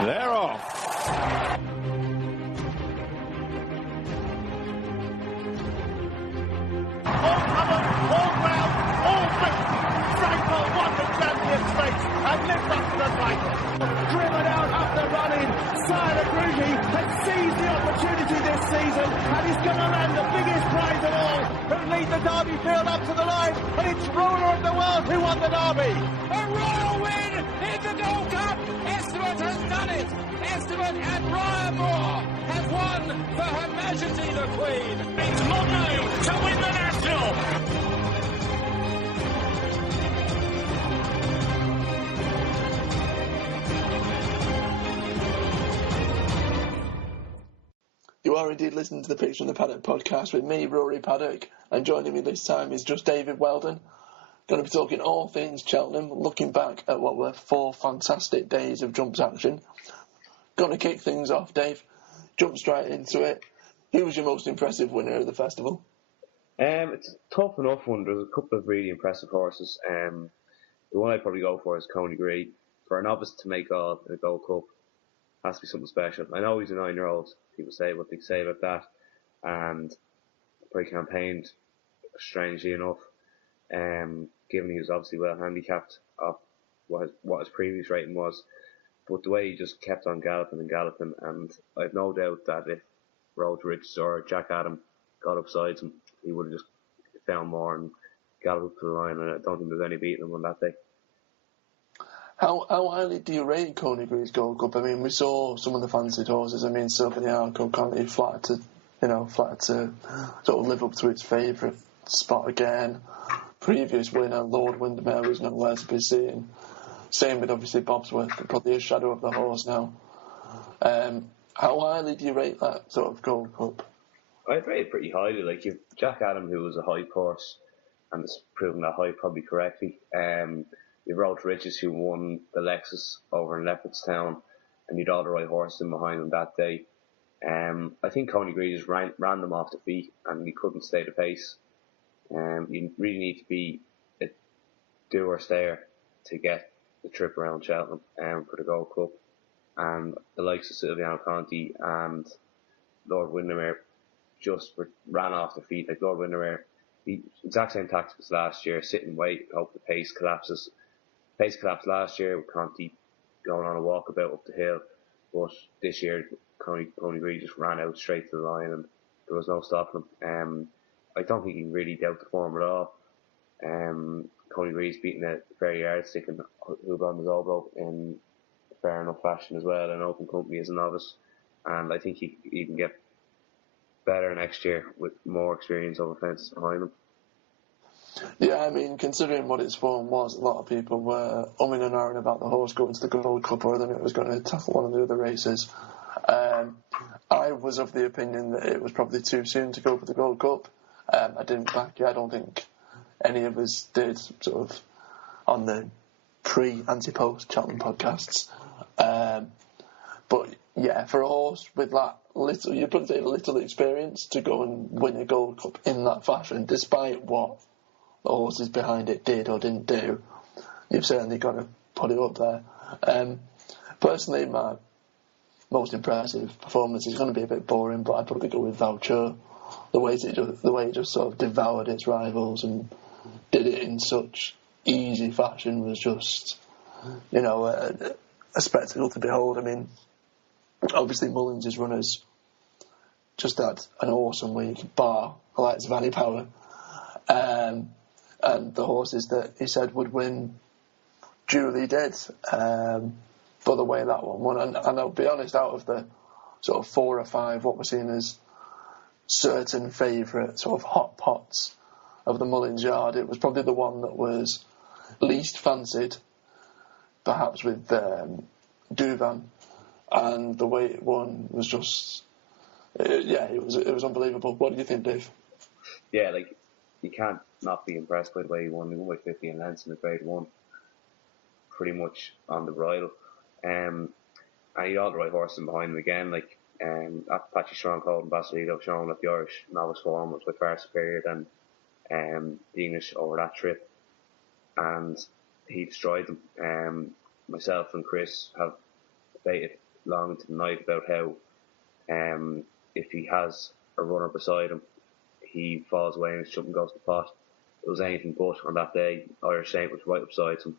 They're off. All covered, all ground, all fit. Franco won the Champions Stakes and lived up to the title. Driven out after running, Sire Greedy has seized the opportunity this season and he's going to land the biggest prize of all. Who lead the Derby field up to the line, and it's Ruler of the World who won the Derby. A royal win in the Gold Cup. Esteban has done it. Esteban and Ryan Moore have won for Her Majesty the Queen. It's Monroe to win the National. You are indeed listening to the Picture in the Paddock podcast with me, Rory Paddock, and joining me this time is just David Weldon. Going to be talking all things Cheltenham, looking back at what were 4 fantastic days of jumps action. Going to kick things off, Dave. Jump straight into it. Who was your most impressive winner of the festival? It's a tough enough one. There's a couple of really impressive horses. The one I'd probably go for is Coneygree. For a novice to make all in a Gold Cup has to be something special. I know he's a 9-year-old. People say what they say about that, and probably campaigned strangely enough. Given he was obviously well handicapped off what his previous rating was, but the way he just kept on galloping, and I've no doubt that if Road Richards or Jack Adam got up sides him, he would have just found more and galloped up to the line, and I don't think there's any beating him on that day. How highly do you rate Coneygree Gold Cup? I mean, we saw some of the fancied horses. I mean, Silver the Arco Conti flattered to sort of live up to its favourite spot again. Previous winner, Lord Windermere, was nowhere to be seen. Same with obviously Bobsworth, probably a shadow of the horse now. How highly do you rate that sort of Gold Cup? I'd rate it pretty highly. Like, you've Jack Adam, who was a high horse, and has proven that high probably correctly. You've Road Riches, who won the Lexus over in Leopardstown, and you'd all the right horses in behind him that day. I think Coneygree just ran them off the feet, and he couldn't stay the pace. You really need to be a do or stayer to get the trip around Cheltenham for the Gold Cup. And the likes of Silviano Conti and Lord Windermere just ran off the feet. Like Lord Windermere, the exact same tactics as last year: sit and wait, hope the pace collapses. Pace collapsed last year with Conti going on a walkabout up the hill, but this year Coneygree just ran out straight to the line, and there was no stopping him. I don't think he can really doubt the form at all. Coneygree is beating a very yardstick and Hugo on his elbow in fair enough fashion as well, in open company as a novice, and I think he can get better next year with more experience over fences behind him. Yeah, I mean, considering what its form was, a lot of people were umming and ahhing about the horse going to the Gold Cup, or then it was going to tackle one of the other races. I was of the opinion that it was probably too soon to go for the Gold Cup. I didn't back it. I don't think any of us did, sort of, on the pre-anti-post Cheltenham podcasts. But yeah, for a horse with that little, you'd probably say little experience to go and win a Gold Cup in that fashion, despite what the horses behind it did or didn't do, you've certainly got to put it up there. Personally, my most impressive performance is going to be a bit boring, but I'd probably go with Voucher. The way it just sort of devoured its rivals and did it in such easy fashion was just, a spectacle to behold. I mean, obviously Mullins' runners just had an awesome week, bar the likes of Annie Power. And the horses that he said would win duly did. But the way that one won, and I'll be honest, out of the sort of 4 or 5 what we're seeing as certain favourite sort of hot pots of the Mullins yard, it was probably the one that was least fancied, perhaps with Duvan, and the way it won was just, it was unbelievable. What do you think, Dave? Yeah, like, you can't not be impressed by the way he won. He won by 50 and lengths in the Grade 1, pretty much on the bridle. And he had all the right horses behind him again. Like, Apache Stronghold and Basilito showing that the Irish novice form was by far superior than the English over that trip, and he destroyed them. Myself and Chris have debated long into the night about how if he has a runner beside him, he falls away and his jump and goes to the pot. It was anything but on that day. Irish Saint was right beside him,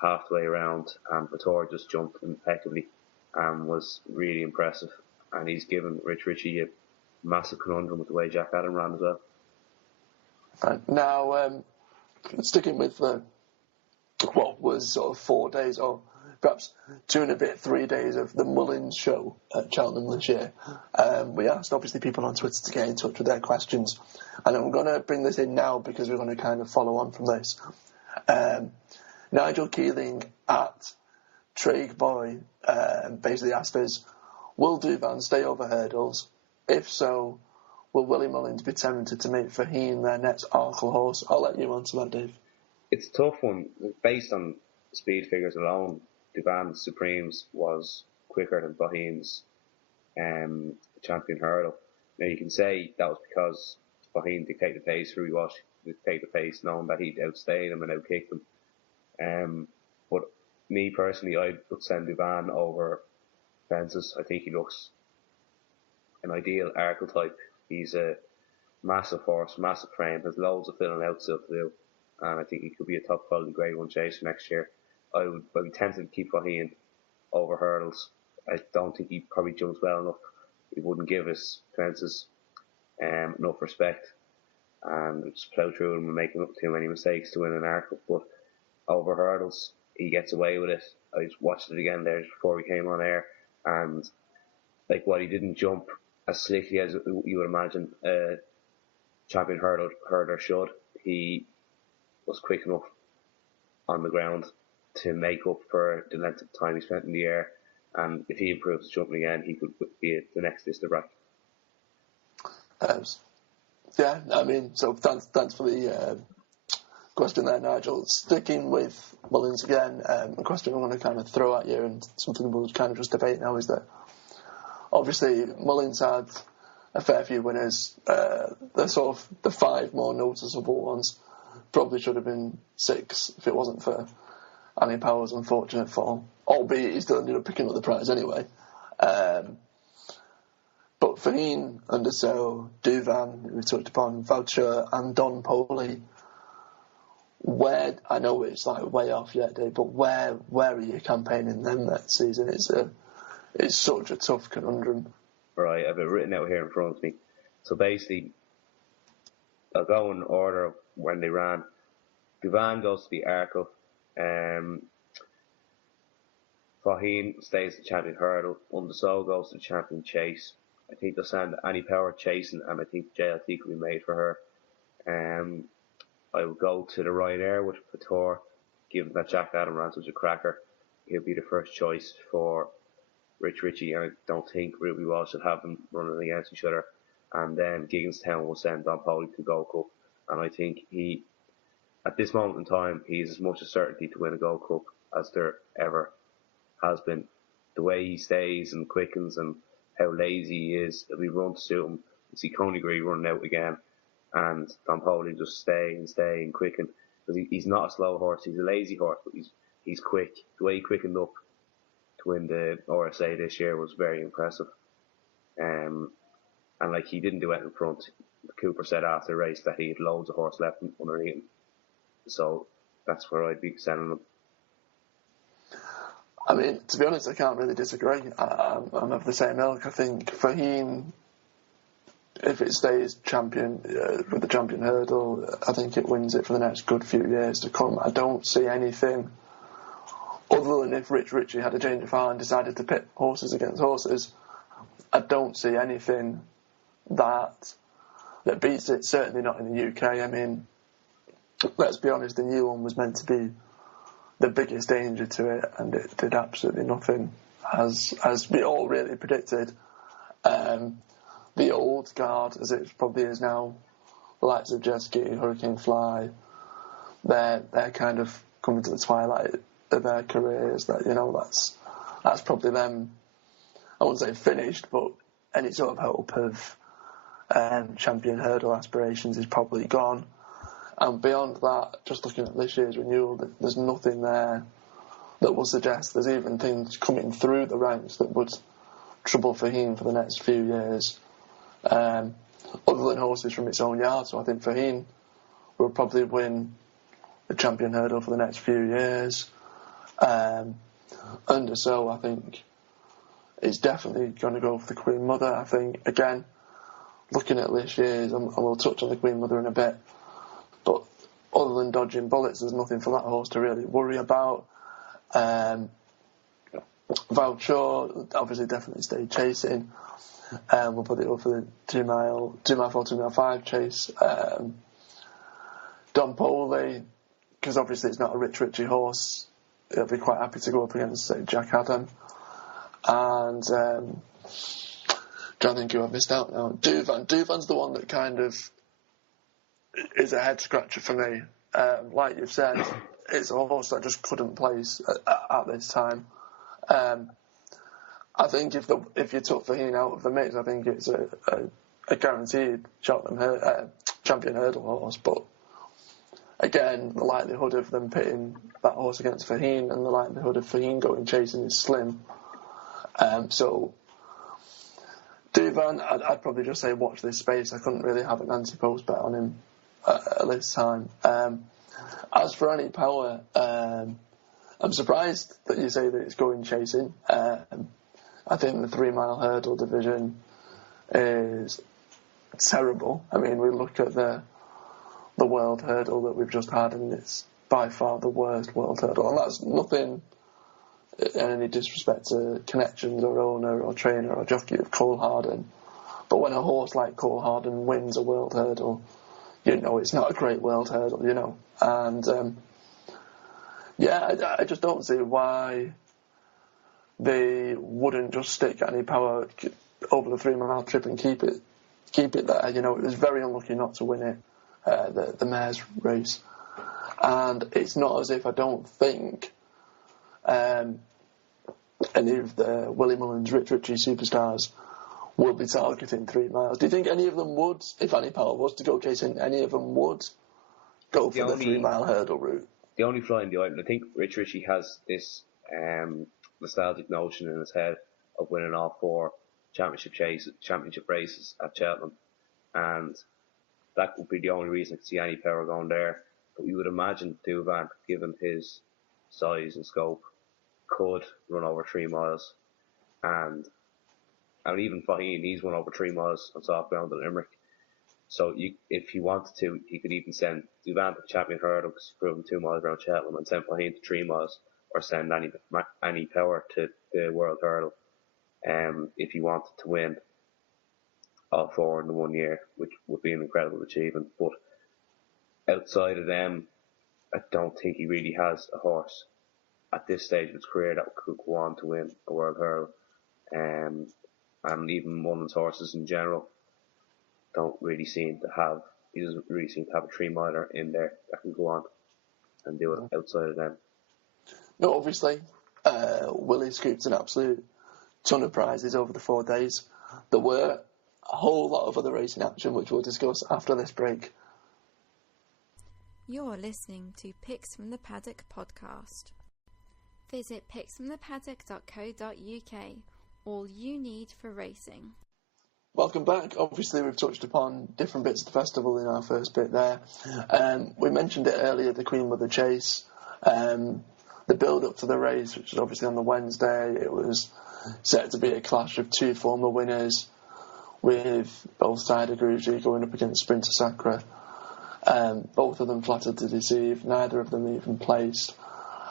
half the way around, and Pator just jumped impeccably and was really impressive. And he's given Rich Ritchie a massive conundrum with the way Jack Adam ran as well. Now, sticking with what was sort of 4 days, or perhaps 2 and a bit, 3 days of the Mullins show at Cheltenham this year, we asked, obviously, people on Twitter to get in touch with their questions. And I'm going to bring this in now because we're going to kind of follow on from this. Nigel Keeling at Traigboy basically asked us, will Douvan stay over hurdles? If so, will Willie Mullins be tempted to make Faheen their next Arkle horse? I'll let you answer that, Dave. It's a tough one. Based on speed figures alone, Douvan's Supremes was quicker than Faheen's champion hurdle. Now you can say that was because Faheen dictated the pace, Ruby Walsh dictated the pace, knowing that he'd outstayed him and outkicked him. But me personally, I would send Douvan over fences. I think he looks an ideal Arkle type. He's a massive horse, massive frame, has loads of filling out still to do, and I think he could be a top quality Grade 1 chaser next year. I'd be tempted to keep Faheen over hurdles. I don't think he probably jumps well enough. He wouldn't give his fences enough respect, and just plough through them and make too many mistakes to win an Arkle. But over hurdles, he gets away with it. I just watched it again there before we came on air, and like, while he didn't jump as slickly as you would imagine a champion hurdler should, he was quick enough on the ground to make up for the length of time he spent in the air. And if he improves his jumping again, he could be the next Listerbrack. Yeah, I mean, so thanks for the question there, Nigel. Sticking with Mullins again, a question I want to kind of throw at you, and something we'll kind of just debate now, is that obviously Mullins had a fair few winners. The 5 more noticeable ones probably should have been 6 if it wasn't for Annie Power's unfortunate fall, albeit he still ended up picking up the prize anyway. But Faheen, Undersow, Douvan, we touched upon, Voucher and Don Poley, where, I know it's like way off yet, Dave, but where are you campaigning them that season? It's such a tough conundrum. Right, I've it written out here in front of me. So basically, I'll go in order of when they ran. Douvan goes to the Arkle. Faheen stays the champion hurdle. Undersow goes to the champion chase. I think they'll send Annie Power chasing, and I think JLT could be made for her. I will go to the Ryanair with Pator, given that Jack Adam ran such a cracker. He'll be the first choice for Rich Ritchie, and I don't think Ruby Walsh should have them running against each other. And then Gigginstown will send Don Polly to Gold Cup, and I think he, at this moment in time, he's as much a certainty to win a Gold Cup as there ever has been. The way he stays and quickens and how lazy he is, it'll be run to suit him. You see Coneygree running out again, and Don Polly just stay and quicken, because he's not a slow horse, he's a lazy horse, but he's quick. The way he quickened up to win the RSA this year was very impressive. And like, he didn't do it in front. Cooper said after the race that he had loads of horse left underneath him. So that's where I'd be sending him. I mean, to be honest, I can't really disagree. I'm of the same ilk. I think Faheen, if it stays champion with the champion hurdle, I think it wins it for the next good few years to come. I don't see anything other than if Rich Ritchie had a change of heart and decided to pit horses against horses. I don't see anything that beats it, certainly not in the UK. I mean, let's be honest, the new one was meant to be the biggest danger to it, and it did absolutely nothing, as we all really predicted. The old guard, as it probably is now, the likes of Jesky, Hurricane Fly, they're kind of coming to the twilight of their careers. That's probably them. I wouldn't say finished, but any sort of hope of champion hurdle aspirations is probably gone. And beyond that, just looking at this year's renewal, there's nothing there that will suggest there's even things coming through the ranks that would trouble Faheen for the next few years, other than horses from its own yard. So I think Faheen will probably win the champion hurdle for the next few years. Under so, I think it's definitely going to go for the Queen Mother. I think, again, looking at this year's, and we'll touch on the Queen Mother in a bit, but other than dodging bullets, there's nothing for that horse to really worry about. Voucher, obviously, definitely stay chasing. We'll put it up for the 2 mile 4, 2 mile 5 chase. Don Poley, because obviously it's not a Richie horse, he'll be quite happy to go up against, say, Jack Adam. And trying to think who I've missed out now. Duvan's the one that kind of is a head scratcher for me. Like you've said, it's a horse that just couldn't place at this time. I think if you took Faheen out of the mix, I think it's a guaranteed Cheltenham champion hurdle horse. But again, the likelihood of them pitting that horse against Faheen and the likelihood of Faheen going chasing is slim. So Duvan, I'd probably just say watch this space. I couldn't really have an anti-post bet on him at this time. As for any power, I'm surprised that you say that it's going chasing. I think the 3 mile hurdle division is terrible. I mean, we look at the world hurdle that we've just had, and it's by far the worst world hurdle. And that's nothing in any disrespect to connections or owner or trainer or jockey of Cole Harden. But when a horse like Cole Harden wins a world hurdle, you know it's not a great world hurdle, you know. And I just don't see why they wouldn't just stick any power over the 3 mile trip and keep it there. You know, it was very unlucky not to win it, the mare's race. And it's not as if I don't think any of the Willie Mullins, Richie superstars will be targeting 3 miles. Do you think any of them would, if any power was to go chasing, any of them would go for the 3 mile hurdle route? The only fly in the ointment, I think Richie has this nostalgic notion in his head of winning all 4 championship races at Cheltenham, and that would be the only reason I could see any power going there. But you would imagine Duvan, given his size and scope, could run over 3 miles, and even Faheen, he's run over 3 miles on soft ground at Limerick. So if he wanted to, he could even send Duvan to the champion hurdle because he's proven 2 miles around Cheltenham, and send Faheen to 3 miles, or send any power to the world hurdle if he wanted to win all 4 in the 1 year, which would be an incredible achievement. But outside of them, I don't think he really has a horse at this stage of his career that could go on to win a world hurdle. And even Mullins horses in general he doesn't really seem to have a 3 miler in there that can go on and do it outside of them. No, obviously, Willie scooped an absolute ton of prizes over the 4 days. There were a whole lot of other racing action, which we'll discuss after this break. You're listening to Picks from the Paddock podcast. Visit picksfromthepaddock.co.uk. All you need for racing. Welcome back. Obviously, we've touched upon different bits of the festival in our first bit there. We mentioned it earlier, the Queen Mother Chase. The build-up to the race, which was obviously on the Wednesday, it was set to be a clash of 2 former winners, with both Cider Grugy going up against Sprinter Sacre. Both of them flattered to deceive, neither of them even placed.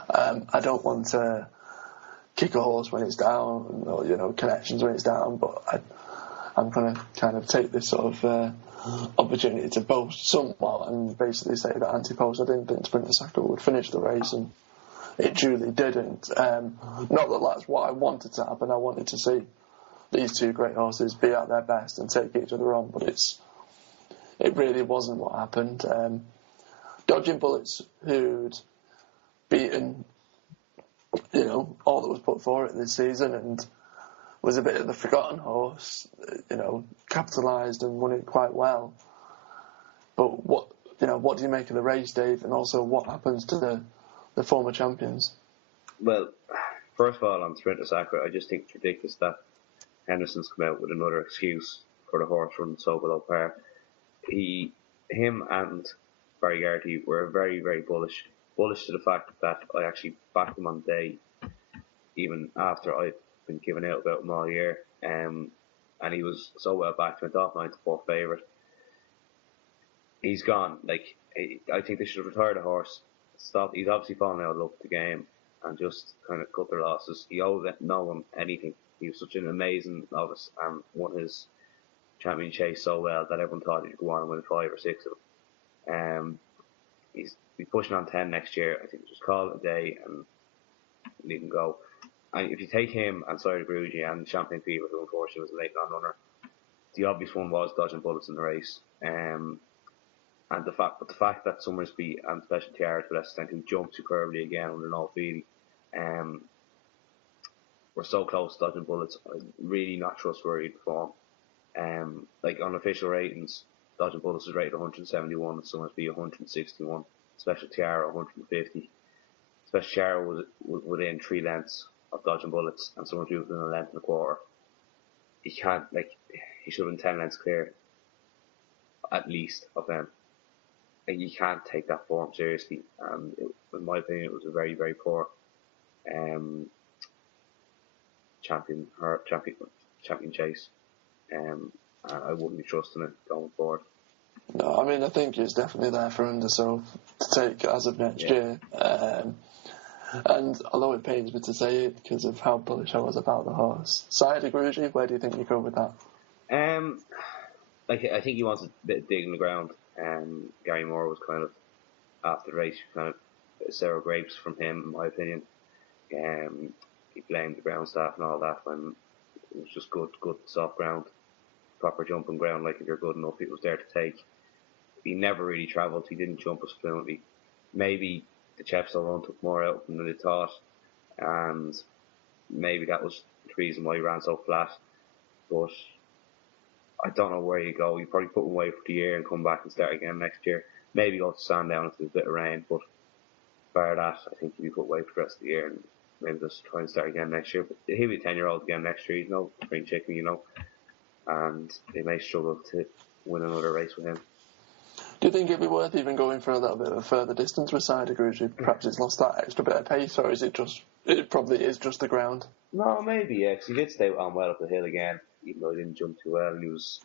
I don't want to kick a horse when it's down, or, you know, connections when it's down, but I'm going to kind of take this sort of opportunity to boast somewhat and basically say that anti-post, I didn't think Sprinter Sacre would finish the race, and it truly didn't. Not that that's what I wanted to happen. I wanted to see these 2 great horses be at their best and take each other on, but it really wasn't what happened. Dodging Bullets, who'd beaten, you know, all that was put for it this season and was a bit of the forgotten horse, you know, capitalised and won it quite well. But what do you make of the race, Dave? And also, what happens to the former champions? Well, first of all, on Sprinter Sacre, I just think it's ridiculous that Henderson's come out with another excuse for the horse run so below par. Him and Barry Garty were very, very bullish to the fact that I actually backed him on the day, even after I've been giving out about him all year. And he was so well backed, went off 9-4 favourite. He's gone. I think they should retire the horse. Stop. He's obviously fallen out of love with the game and just kind of cut their losses. He owed no one anything. He was such an amazing novice and won his champion chase so well that everyone thought he'd go on and win 5 or 6 of them. He's pushing on 10 next year. I think just call it a day and leave him go. And if you take him and Sire Grugy and Champagne Fever, who unfortunately was a late non-runner, the obvious one was Dodging Bullets in the race. And the fact that Summersby and Special Tiara to less extent, who jumped superbly again under no feeling, were so close to Dodging Bullets, really not trustworthy form. On official ratings, Dodging Bullets was rated 171 and Summersby 161, Special Tiara 150. Special Tiara was within 3 lengths of Dodging Bullets and Summersby was within a length and a quarter. He should have been 10 lengths clear, at least, of them. You can't take that form seriously, and in my opinion, it was a very, very poor champion chase, and I wouldn't be trusting it going forward. No, I mean, I think it's definitely there for Underself to take as of next year. And although it pains me to say it because of how bullish I was about the horse, Sire Grugy, where do you think you go with that? I think he wants a bit of dig in the ground. Gary Moore was kind of, after the race, kind of sour grapes from him, in my opinion. He blamed the ground staff and all that when it was just good soft ground, proper jumping ground. Like, if you're good enough, it was there to take. He never really travelled. He didn't jump as fluently. Maybe the Chepstow run took more out than they thought, and maybe that was the reason why he ran so flat. But I don't know where you go. You probably put him away for the year and come back and start again next year. Maybe go to Sandown if there's a bit of rain, but bar that, I think he'll be put away for the rest of the year and maybe just try and start again next year. But he'll be a 10-year-old again next year. He's no spring chicken, and they may struggle to win another race with him. Do you think it'd be worth even going for a little bit of a further distance with Sire Grugy? Perhaps it's lost that extra bit of pace, or is it probably is just the ground? No, maybe, yeah, because he did stay on well up the hill again, even though he didn't jump too well, and he was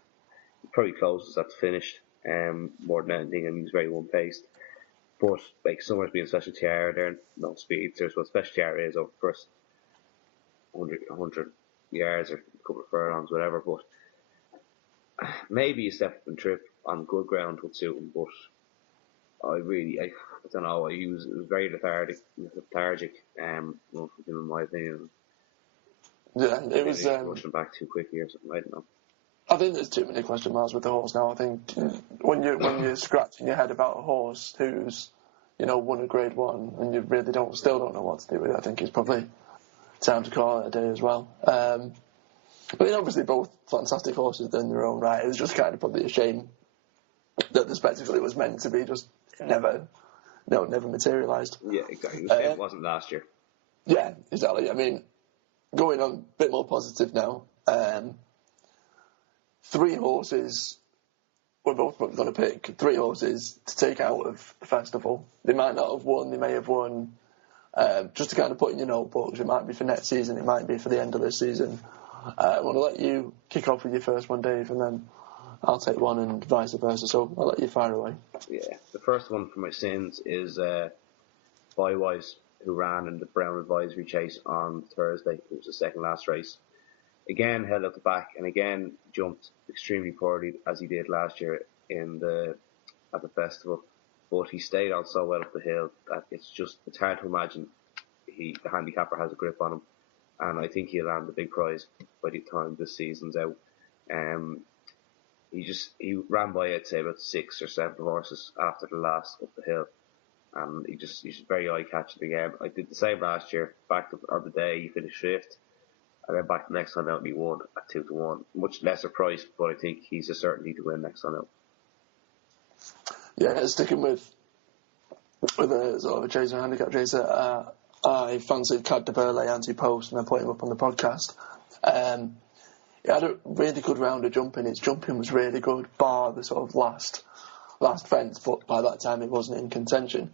probably closest at the finish, more than anything, and he was very one-paced. But, Summersby and Special Tiara, they're no speedsters. Well, Special Tiara is over the first 100 yards or a couple of furlongs, whatever, but maybe a step up and trip on good ground would suit him, but I don't know, it was very lethargic, in my opinion. Yeah, it was rushing back too quickly or something. I don't know. I think there's too many question marks with the horse now. I think when you're scratching your head about a horse who's won a Grade 1 and you really still don't know what to do with it, I think it's probably time to call it a day as well. But obviously both fantastic horses in their own right. It was just kind of probably a shame that the spectacle it was meant to be just never materialised. Yeah, exactly. It wasn't last year. Yeah, exactly. I mean, going on a bit more positive now, 3 horses, we're both going to pick 3 horses to take out of the festival. They might not have won, they may have won, just to kind of put in your notebooks. It might be for next season, it might be for the end of this season. I want to let you kick off with your first one, Dave, and then I'll take one and vice versa, so I'll let you fire away. Yeah, the first one for my sins is Bywise, who ran in the Brown Advisory Chase on Thursday. It was the second last race. Again, held at the back and again jumped extremely poorly as he did last year at the festival. But he stayed on so well up the hill that it's hard to imagine the handicapper has a grip on him. And I think he'll land the big prize by the time this season's out. He ran by, I'd say, about 6 or 7 horses after the last up the hill. And he's very eye-catching again. I did the same last year. Back on the day, he finished 5th. And then back the next time out, and he won at 2-1. Much lesser price, but I think he's a certainty to win next time out. Yeah, sticking with a sort of a chaser, handicap chaser, I fancied Cad de Burley anti-post and I put him up on the podcast. He had a really good round of jumping. His jumping was really good, bar the sort of last fence, but by that time he wasn't in contention.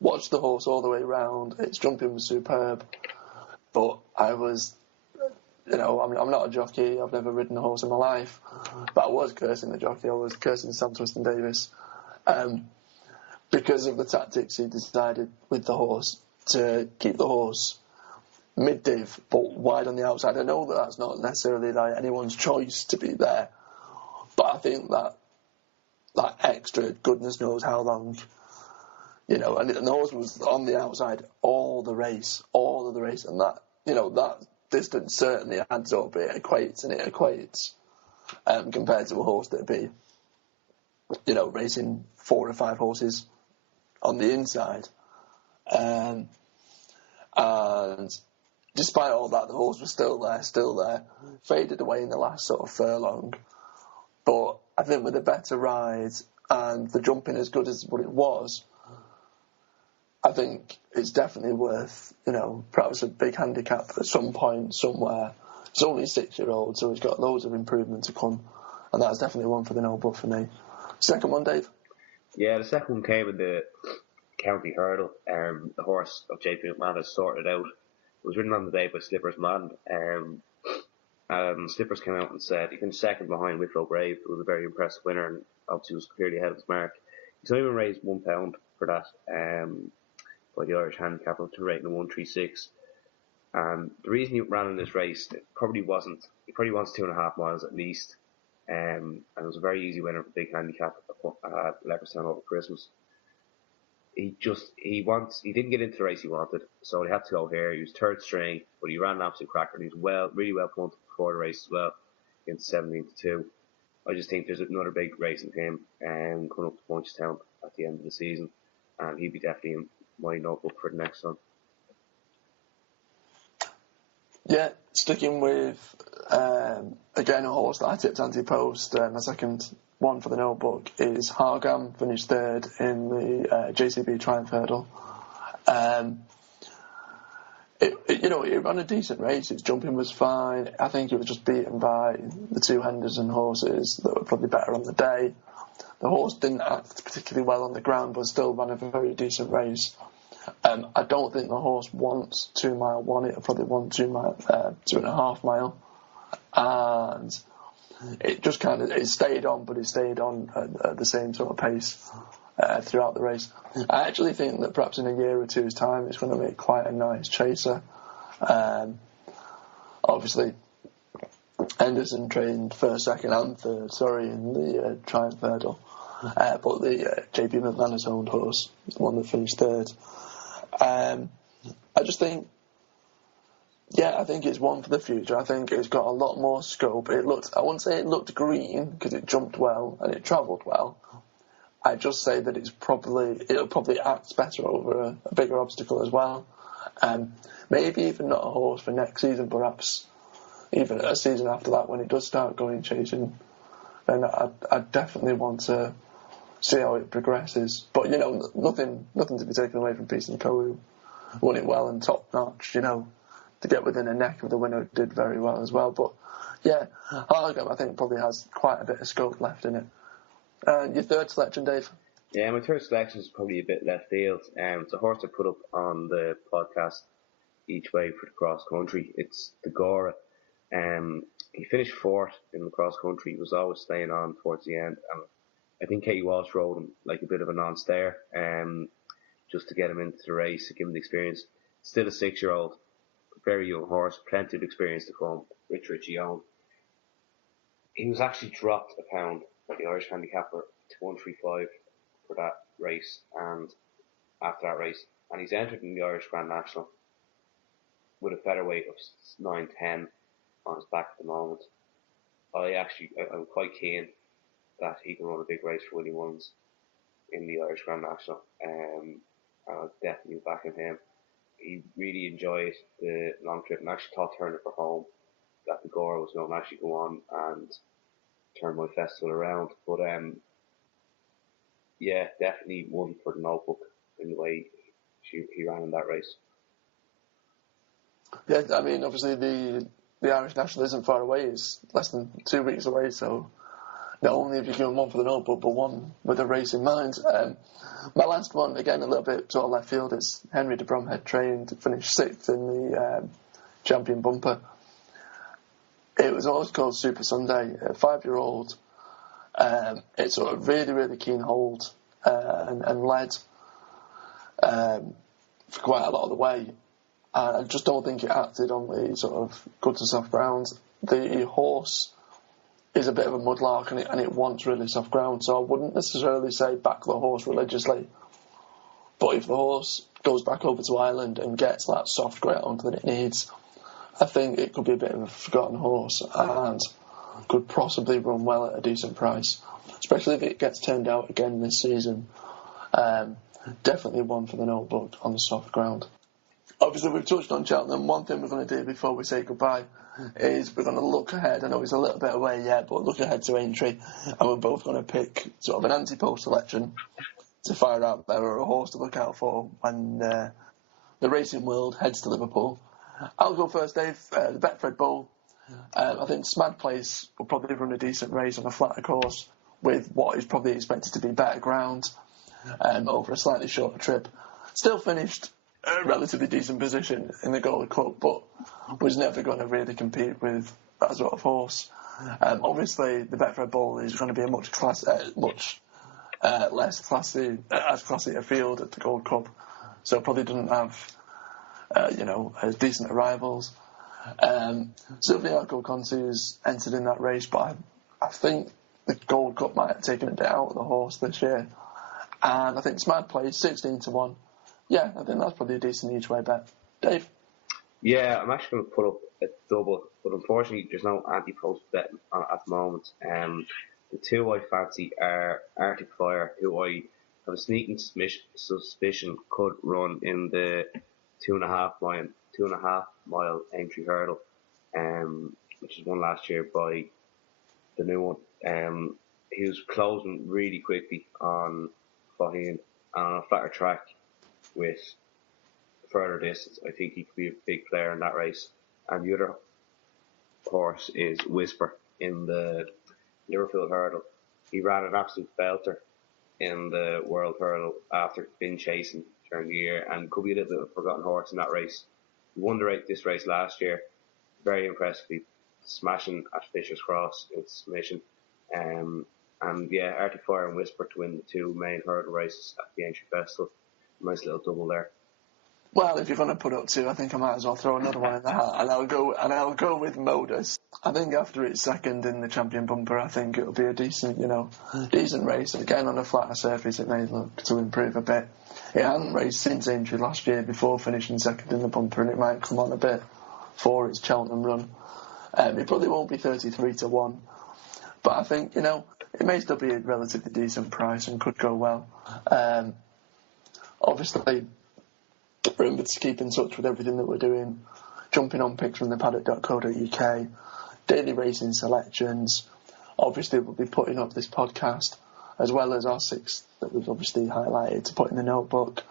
Watched the horse all the way round. Its jumping was superb, but I was, I'm not a jockey. I've never ridden a horse in my life, but I was cursing the jockey. I was cursing Sam Twiston-Davies because of the tactics he decided with the horse to keep the horse mid-div but wide on the outside. I know that that's not necessarily like anyone's choice to be there, but I think that extra goodness knows how long, and the horse was on the outside all of the race, and that, that distance certainly adds up. It equates compared to a horse that'd be, racing 4 or 5 horses on the inside. And despite all that, the horse was still there, faded away in the last sort of furlong. But I think with a better ride and the jumping as good as what it was, I think it's definitely worth, perhaps a big handicap at some point, somewhere. It's only a 6-year-old, so he's got loads of improvement to come, and that's definitely one for the no book for me. Second one, Dave? Yeah, the second one came in the County Hurdle. The horse of JP McMahon has sorted out. It was ridden on the day by Slippers Man. Slippers came out and said he finished second behind Wicklow Brave. It was a very impressive winner and obviously was clearly ahead of his mark. He's only been raised £1 for that by the Irish handicapper to rating of 136. The reason he ran in this race, he probably wants 2.5 miles at least. And it was a very easy winner for big handicap at Leopardstown over Christmas. He didn't get into the race he wanted, so he had to go here. He was third string, but he ran an absolute cracker. And he was really well punted before the race as well, against 17-2. I just think there's another big race in him coming up to Punchestown at the end of the season, and he'd be definitely in my notebook for the next one. Yeah, sticking with, again, a horse that I tipped anti-post, my second one for the notebook is Hargam, finished third in the JCB Triumph Hurdle. It ran a decent race. Its jumping was fine. I think it was just beaten by the 2 Henderson horses that were probably better on the day. The horse didn't act particularly well on the ground, but still ran a very decent race. I don't think the horse wants 2 mile one. It'll probably want 2.5 mile. And it just it stayed on, but it stayed on at the same sort of pace throughout the race. I actually think that perhaps in a year or two's time it's going to make quite a nice chaser. Obviously, Henderson trained first, second and third, in the Triumph Hurdle. But the JP McManus owned horse, the one that finished third. I just think, I think it's one for the future. I think it's got a lot more scope. I wouldn't say it looked green because it jumped well and it travelled well. I just say that it'll probably act better over a bigger obstacle as well. Maybe even not a horse for next season, perhaps even a season after that when it does start going chasing. Then I definitely want to see how it progresses. But nothing to be taken away from Peace and Co, who won it well and top notch. To get within a neck of the winner did very well as well. But Hargam I think probably has quite a bit of scope left in it. Your third selection, Dave? Yeah, my third selection is probably a bit left field. It's a horse I put up on the podcast each way for the cross country. It's the Gora. He finished fourth in the cross country. He was always staying on towards the end, and I think Katie Walsh rode him like a bit of a non-stayer, just to get him into the race, to give him the experience. Still a 6-year-old, very young horse, plenty of experience to come. Richie owned. He was actually dropped a pound by the Irish handicapper to 135 for that race, and after that race, and he's entered in the Irish Grand National with a featherweight of 9-10 on his back at the moment. I'm quite keen that he can run a big race for Willie Mullins in the Irish Grand National, and I'll definitely back him. He really enjoyed the long trip and actually thought turning it for home that the Gora was going to actually go on and turn my festival around. But definitely one for the notebook in the way he ran in that race. Yeah, I mean, obviously the Irish National isn't far away. It's less than 2 weeks away, so not only have you given one for the notebook, but one with a race in mind. My last one, again, a little bit sort of left field, is Henry de Bromhead trained, finished 6th in the Champion Bumper. It was always called Super Sunday. A 5-year-old. It sort of really, really keen hold and led for quite a lot of the way. I just don't think it acted on the sort of good to soft ground. The horse is a bit of a mudlark and it wants really soft ground, so I wouldn't necessarily say back the horse religiously. But if the horse goes back over to Ireland and gets that soft ground that it needs, I think it could be a bit of a forgotten horse and could possibly run well at a decent price, especially if it gets turned out again this season. Definitely one for the notebook on the soft ground. Obviously, we've touched on Cheltenham. One thing we're going to do before we say goodbye is we're going to look ahead. I know it's a little bit away yet, but look ahead to Aintree, and we're both going to pick sort of an anti-pole selection to fire out there, or a horse to look out for when the racing world heads to Liverpool. I'll go first, Dave. The Betfred Bowl. I think Smad Place will probably run a decent race on a flatter course with what is probably expected to be better ground over a slightly shorter trip. Still finished a relatively decent position in the Gold Cup, but was never going to really compete with that sort of horse. Obviously, the Betfred Bowl is going to be a much less classy a field at the Gold Cup, so probably doesn't have as decent arrivals. Certainly, Arco Conti's entered in that race, but I think the Gold Cup might have taken a bit out of the horse this year. And I think Smad Place 16-1. Yeah, I think that's probably a decent each way bet. Dave? Yeah, I'm actually going to put up a double, but unfortunately there's no anti-post bet at the moment. The two I fancy are Arctic Fire, who I have a sneaking suspicion could run in the 2.5 mile Aintree hurdle, which was won last year by the new one. He was closing really quickly on Faheen on a flatter track with further distance. I think he could be a big player in that race. And the other horse is Whisper in the Liverpool hurdle. He ran an absolute belter in the World Hurdle after been chasing during the year, and could be a little bit of a forgotten horse in that race. He won this race last year, very impressively, smashing at Fisher's Cross in submission. And yeah, Arctic Fire and Whisper to win the two main hurdle races at the Aintree Festival. Nice little double there. Well, if you're going to put up two, I think I might as well throw another one in the hat, and I'll go with Modus. I think after it's second in the Champion Bumper, I think it'll be a decent race. Again, on a flatter surface, it may look to improve a bit. It hadn't raced since Aintree last year before finishing second in the Bumper, and it might come on a bit for its Cheltenham run. It probably won't be 33-1, but I think it may still be a relatively decent price and could go well. Obviously, remember to keep in touch with everything that we're doing, jumping on picks from the paddock.co.uk, daily racing selections. Obviously, we'll be putting up this podcast as well as our 6 that we've obviously highlighted to put in the notebook.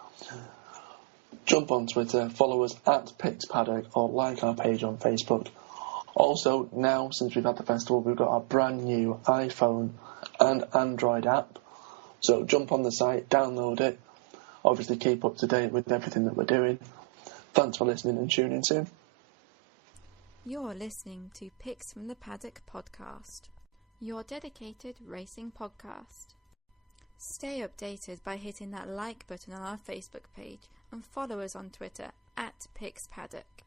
Jump on Twitter, follow us at PixPaddock, or like our page on Facebook. Also, now, since we've had the festival, we've got our brand new iPhone and Android app. So jump on the site, download it. Obviously, keep up to date with everything that we're doing. Thanks for listening and tuning in. You're listening to Picks from the Paddock podcast, your dedicated racing podcast. Stay updated by hitting that like button on our Facebook page and follow us on Twitter at PixPaddock.